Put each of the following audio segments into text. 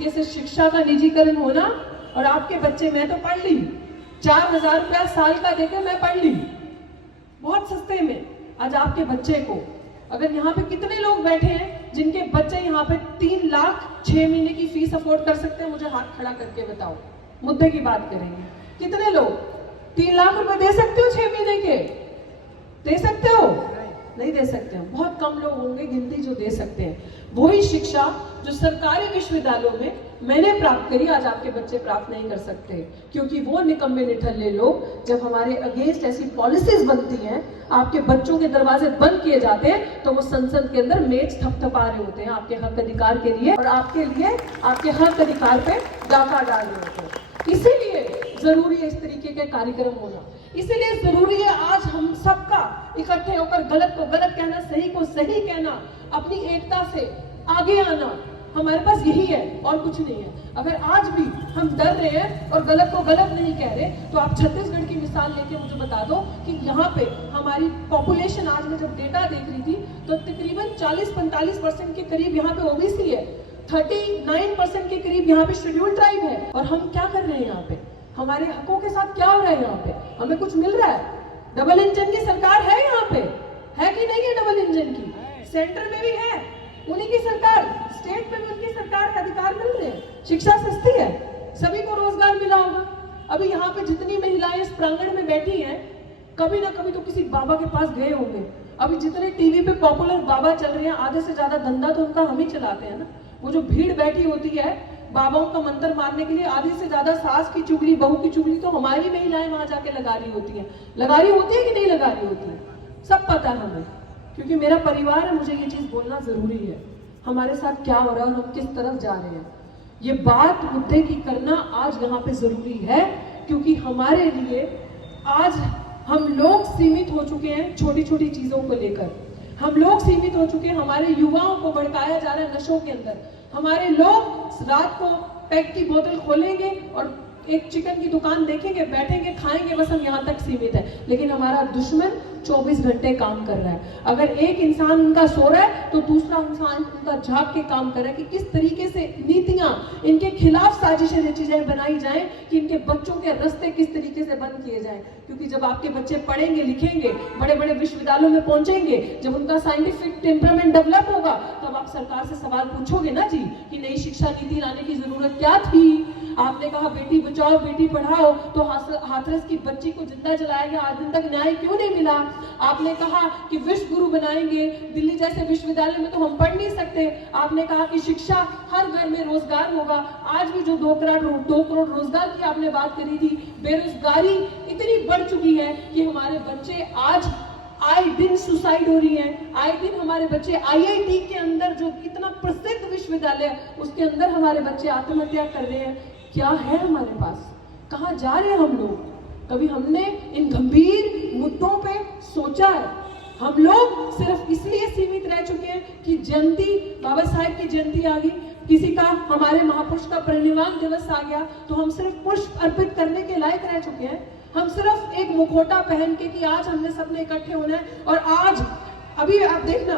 तरीके से शिक्षा का निजीकरण होना, और आपके बच्चे, मैं तो पढ़ ली 4,000 रुपया साल का देकर मैं पढ़ ली बहुत सस्ते में। आज आपके बच्चे को, अगर यहाँ पे कितने लोग बैठे हैं जिनके बच्चे यहाँ पे 3 लाख 6 महीने की फीस अफोर्ड कर सकते हैं? मुझे हाथ खड़ा करके बताओ, मुद्दे की बात करेंगे। कितने लोग 3 लाख रुपए दे सकते हो 6 महीने के? दे सकते हो? नहीं दे सकते हो। बहुत कम लोग होंगे गिनती जो दे सकते हैं। वही शिक्षा जो सरकारी विश्वविद्यालयों में मैंने प्राप्त करी, आज आपके बच्चे प्राप्त नहीं कर सकते, क्योंकि वो निकम्मे निठल्ले लोग जब हमारे अगेंस्ट ऐसी पॉलिसीज बनती हैं, आपके बच्चों के दरवाजे बंद किए जाते हैं, तो वो संसद के अंदर मेज थपथपा रहे होते हैं आपके हक अधिकार के लिए, और आपके लिए आपके हक अधिकार पे डाका डाल रहे होते हैं। इसीलिए जरूरी है इस तरीके के कार्यक्रम होना। इसीलिए जरूरी है आज हम सबका इकट्ठे होकर गलत को गलत कहना, सही को सही कहना, अपनी एकता से आगे आना। हमारे पास यही है और कुछ नहीं है। अगर आज भी हम डर रहे हैं और गलत को गलत नहीं कह रहे, तो आप छत्तीसगढ़ की मिसाल लेके मुझे बता दो कि यहाँ पे हमारी पॉपुलेशन, आज मैं जब डेटा देख रही थी तो तकरीबन 40-45% के करीब यहाँ पे ओबीसी है, 39% के करीब यहाँ पे शेड्यूल्ड ट्राइब है। और हम क्या कर रहे हैं यहाँ पे? हमारे हकों के साथ क्या हो रहा है यहाँ पे? हमें कुछ मिल रहा है? डबल इंजन की सरकार है यहाँ पे, है कि नहीं है? डबल इंजन की सेंटर में भी है, उन्हीं की सरकार, स्टेट में भी उनकी सरकार का अधिकार मिल रहे हैं। शिक्षा सस्ती है, सभी को रोजगार मिला होगा। अभी यहाँ पे जितनी महिलाएं इस प्रांगण में बैठी हैं, कभी ना कभी तो किसी बाबा के पास गए होंगे। अभी जितने टीवी पे पॉपुलर बाबा चल रहे हैं, आधे से ज्यादा धंधा तो उनका हम ही चलाते हैं ना। वो जो भीड़ बैठी होती है बाबाओं का मंत्र मारने के लिए, आधी से ज्यादा सास की चुगली, बहू की चुगली तो हमारी महिलाएं वहां जाके लगा रही होती है। लगा रही होती है कि नहीं लगा रही होती है? सब पता है हमें, क्योंकि मेरा परिवार है, मुझे ये चीज बोलना जरूरी है। हमारे साथ क्या हो रहा है और हम किस तरफ जा रहे हैं, ये बात मुद्दे की करना आज यहाँ पे जरूरी है। क्योंकि हमारे लिए आज हम लोग सीमित हो चुके हैं छोटी छोटी चीजों को लेकर। हम लोग सीमित हो चुके हैं, हमारे युवाओं को भड़काया जा रहा है नशों के अंदर। हमारे लोग रात को पैक की बोतल खोलेंगे और एक चिकन की दुकान देखेंगे, बैठेंगे, खाएंगे, बस हम यहाँ तक सीमित है। लेकिन हमारा दुश्मन 24 घंटे काम कर रहा है। अगर एक इंसान उनका सो रहा है तो दूसरा इंसान उनका जाग के काम कर रहा है कि किस तरीके से नीतियां इनके खिलाफ साजिशें रची जाए, बनाई जाए कि इनके बच्चों के रास्ते किस तरीके से बंद किए जाए। क्योंकि जब आपके बच्चे पढ़ेंगे, लिखेंगे, बड़े बड़े विश्वविद्यालयों में पहुंचेंगे, जब उनका साइंटिफिक टेम्परामेंट डेवलप होगा, तब आप सरकार से सवाल पूछोगे ना जी कि नई शिक्षा नीति लाने की जरूरत क्या थी? आपने कहा बेटी बचाओ बेटी पढ़ाओ, तो हाथरस की बच्ची को जिंदा जलाया गया, आज दिन तक न्याय क्यों नहीं मिला? आपने कहा कि विश्व गुरु बनाएंगे, दिल्ली जैसे विश्वविद्यालय में तो हम पढ़ नहीं सकते। आपने कहा कि शिक्षा हर घर में रोजगार होगा, आज भी जो 2 करोड़ रोजगार की आपने बात करी थी, बेरोजगारी इतनी बढ़ चुकी है कि हमारे बच्चे आज आए दिन सुसाइड हो रही है। आए दिन हमारे बच्चे IIT के अंदर, जो इतना प्रसिद्ध विश्वविद्यालय, उसके अंदर हमारे बच्चे आत्महत्या कर रहे हैं। क्या है हमारे पास? कहाँ जा रहे हैं हम लोग? कभी हमने इन गंभीर मुद्दों पे सोचा है? हम लोग सिर्फ इसलिए सीमित रह चुके हैं कि जयंती, बाबा साहेब की जयंती आ गई, किसी का, हमारे महापुरुष का परिनिर्वाण दिवस आ गया, तो हम सिर्फ पुष्प अर्पित करने के लायक रह चुके हैं। हम सिर्फ एक मुखौटा पहन के कि आज हमने सबने इकट्ठे होना है, और आज अभी आप देखना,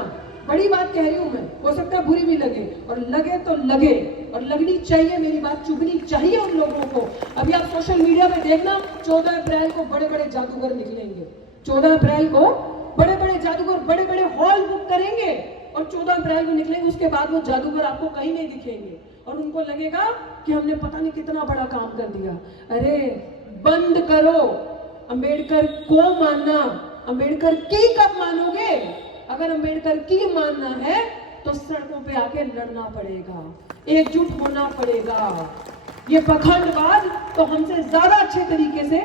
बड़ी बात कह रही हूं मैं, हो सकता है बुरी भी लगे, और लगे तो लगे, और लगनी चाहिए, मेरी बात चुभनी चाहिए उन लोगों को। अभी आप सोशल मीडिया पे देखना, 14 अप्रैल को बड़े बड़े जादूगर निकलेंगे। 14 अप्रैल को बड़े बड़े जादूगर बड़े बड़े हॉल बुक करेंगे और 14 अप्रैल को निकलेंगे। उसके बाद वो जादूगर आपको कहीं नहीं दिखेंगे और उनको लगेगा कि हमने पता नहीं कितना बड़ा काम कर दिया। अरे बंद करो अंबेडकर को मानना। अंबेडकर की कब मानोगे? अगर अंबेडकर की मानना है तो सड़कों पे आके लड़ना पड़ेगा, एकजुट होना पड़ेगा। ये पखंडवाद तो हमसे ज्यादा अच्छे तरीके से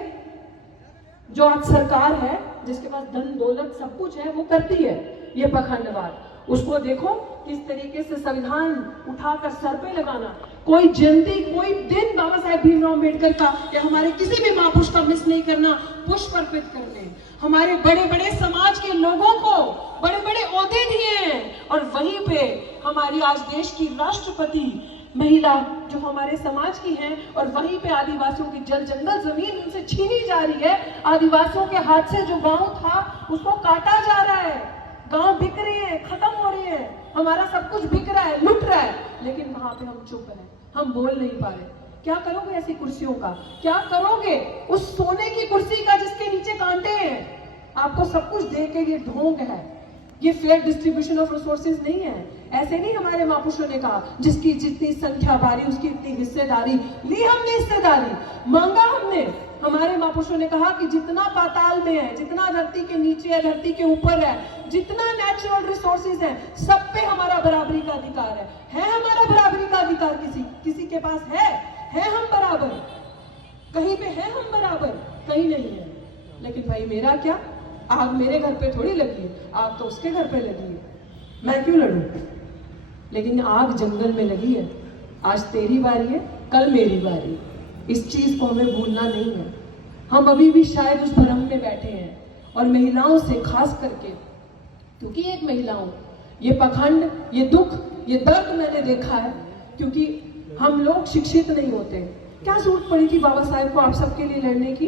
जो आज सरकार है, जिसके पास धन दौलत सब कुछ है, वो करती है ये पखंडवाद। उसको देखो किस तरीके से संविधान उठाकर सर पे लगाना, कोई जयंती, कोई दिन बाबा साहेब भीमराव अम्बेडकर का या हमारे किसी भी महापुरुष का मिस नहीं करना, पुष्प अर्पित करने। हमारे बड़े बड़े समाज के लोगों को बड़े बड़े ओहदे दिए हैं, और वहीं पे हमारी आज देश की राष्ट्रपति महिला जो हमारे समाज की हैं, और वहीं पे आदिवासियों की जल जंगल जमीन उनसे छीनी जा रही है। आदिवासियों के हाथ से जो गांव था उसको काटा जा रहा है। गांव बिक रहे हैं, खत्म हो रहे हैं, हमारा सब कुछ बिक रहा है, लुट रहा है, लेकिन वहां पे हम चुप हैं, हम बोल नहीं पा रहे। क्या करोगे ऐसी कुर्सियों का? क्या करोगे उस सोने की कुर्सी का जिसके नीचे कांटे हैं? आपको सब कुछ दे के ये ढोंग है, ये फेयर डिस्ट्रीब्यूशन ऑफ रिसोर्सेज नहीं है। ऐसे नहीं हमारे महापुरुषों ने कहा, जिसकी जितनी संख्या बारी उसकी इतनी हिस्सेदारी। ली हमने हिस्सेदारी, मांगा हमने। हमारे महापुरुषों ने कहा कि जितना पाताल में है, जितना धरती के नीचे है, धरती के ऊपर है, जितना नेचुरल रिसोर्सेज है, सब पे हमारा बराबरी का अधिकार है हमारा बराबरी का अधिकार। किसी के पास है हम बराबर, कहीं पे है हम बराबर, कहीं नहीं है। लेकिन भाई मेरा क्या, आग मेरे घर पे थोड़ी लगी है, आग तो उसके घर पे लगी है, मैं क्यों लड़ूं? लेकिन आग जंगल में लगी है, आज तेरी बारी है, कल मेरी बारी। इस चीज को हमें भूलना नहीं है। हम अभी भी शायद उस भ्रम में बैठे हैं, और महिलाओं से खास करके, क्योंकि एक महिलाओं ये पखंड, ये दुख, ये दर्द मैंने देखा है, क्योंकि हम लोग शिक्षित नहीं होते। क्या जरूरत पड़ी थी बाबा साहेब को आप सबके लिए लड़ने की?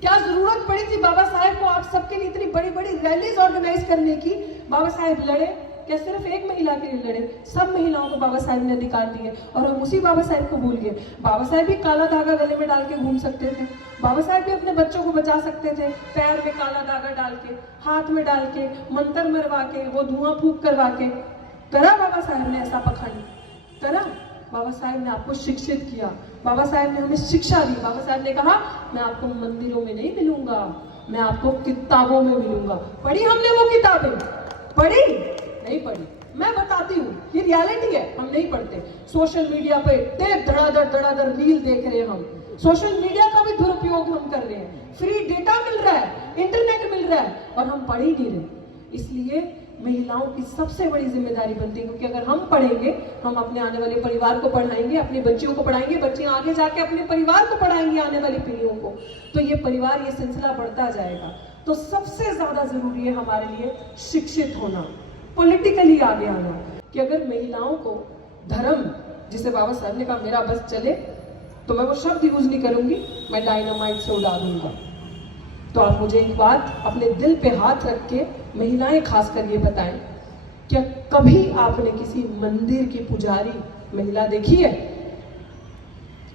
क्या जरूरत पड़ी थी बाबा साहेब को आप सबके लिए इतनी बड़ी बड़ी रैलीज ऑर्गेनाइज करने की? बाबा साहेब लड़े, क्या सिर्फ एक महिला के लिए लड़े? सब महिलाओं को बाबा साहेब ने अधिकार दिए, और हम उसी बाबा साहेब को भूल गए। बाबा साहेब भी काला धागा गले में डाल के घूम सकते थे, बाबा साहेब भी अपने बच्चों को बचा सकते थे, पैर में काला धागा डाल के, हाथ में डाल के, मंत्र मरवा के, वो धुआं फूंक करवा के। करा बाबा साहेब ने ऐसा पखंड? करा? बाबा साहेब ने आपको शिक्षित किया, बाबा साहेब ने हमें शिक्षा दी। बाबा साहेब ने कहा, मैं आपको मंदिरों में नहीं मिलूंगा, मैं आपको किताबों में मिलूंगा। पढ़ी हमने वो किताबें? पढ़ी? नहीं पढ़ी। मैं बताती हूँ, ये रियलिटी है, हम नहीं पढ़ते। सोशल मीडिया पे धड़ाधड़ रील देख रहे हैं हम, सोशल मीडिया का भी दुरुपयोग हम कर रहे हैं, फ्री डेटा मिल रहा है, इंटरनेट मिल रहा है, और हम पढ़ ही नहीं रहे। इसलिए महिलाओं की सबसे बड़ी जिम्मेदारी बनती है, क्योंकि अगर हम पढ़ेंगे, हम अपने आने वाले परिवार को पढ़ाएंगे, अपनी बच्चियों को पढ़ाएंगे, बच्चियां आगे जाके अपने परिवार को पढ़ाएंगी, आने वाली पीढ़ियों को, तो ये परिवार, ये सिलसिला बढ़ता जाएगा। तो सबसे ज्यादा जरूरी है हमारे लिए शिक्षित होना, पॉलिटिकली आगे आना। कि अगर महिलाओं को धर्म, जिसे बाबा साहब ने कहा मेरा बस चले, तो मैं वो शब्द यूज नहीं करूंगी, मैं डायनामाइट से उड़ा दूंगा। तो आप मुझे एक बात अपने दिल पे हाथ रख के, महिलाएं खासकर ये बताएं, क्या कभी आपने किसी मंदिर की पुजारी महिला देखी है?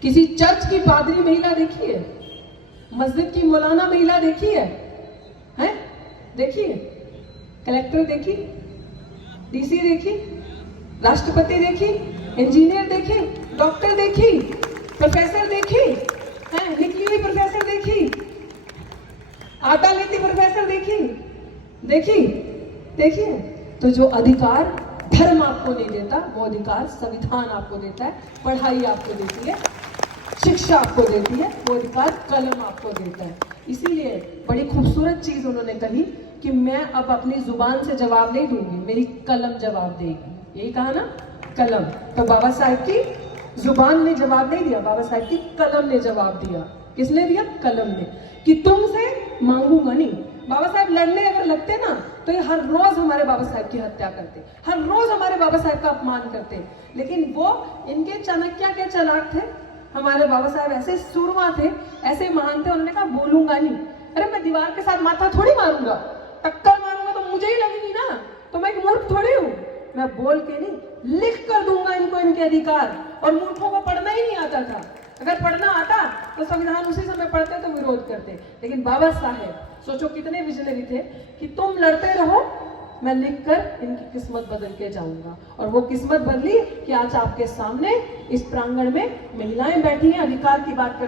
किसी चर्च की पादरी महिला देखी है? मस्जिद की मौलाना महिला देखी है? हैं? देखी है? कलेक्टर देखी? डीसी देखी? राष्ट्रपति देखी? इंजीनियर देखी? डॉक्टर देखी? प्रोफेसर देखी? हैं? निकली हुई प्रोफेसर देखी? आटा लेती प्रोफेसर देखी? देखिए। तो जो अधिकार धर्म आपको नहीं देता, वो अधिकार संविधान आपको देता है, पढ़ाई आपको देती है, शिक्षा आपको देती है, वो अधिकार कलम आपको देता है। इसीलिए बड़ी खूबसूरत चीज उन्होंने कही कि मैं अब अपनी जुबान से जवाब नहीं दूंगी, मेरी कलम जवाब देगी। यही कहा ना, कलम। तो बाबा साहेब की जुबान ने जवाब नहीं दिया, बाबा साहेब की कलम ने जवाब दिया। किसने दिया? कलम ने। कि तुमसे मांगूंगा नहीं। बाबा साहेब लड़ने अगर लगते ना, तो ये हर रोज हमारे बाबा साहेब की हत्या करते, हर रोज हमारे बाबा साहेब का अपमान करते। लेकिन वो, इनके चाणक्य के चालाक थे, हमारे बाबा साहेब ऐसे सूरमा थे, ऐसे महान थे, उन्होंने कहा बोलूंगा नहीं। अरे मैं दीवार के साथ माथा थोड़ी मारूंगा, टक्कर मारूंगा तो मुझे ही लगेगी ना, तो मैं एक मूर्ख थोड़ी हूँ। मैं बोल के नहीं, लिख कर दूंगा इनको इनके अधिकार। और मूर्खों को पढ़ना ही नहीं आता था, अगर पढ़ना आता तो संविधान उसी समय पढ़ते तो विरोध करते। लेकिन बाबा साहेब सोचो कितने विजनरी थे कि तुम लड़ते रहो, मैं लिखकर इनकी किस्मत बदल के जाऊंगा। और वो किस्मत बदली कि आज आपके सामने इस प्रांगण में महिलाएं बैठी हैं, अधिकार की बात करती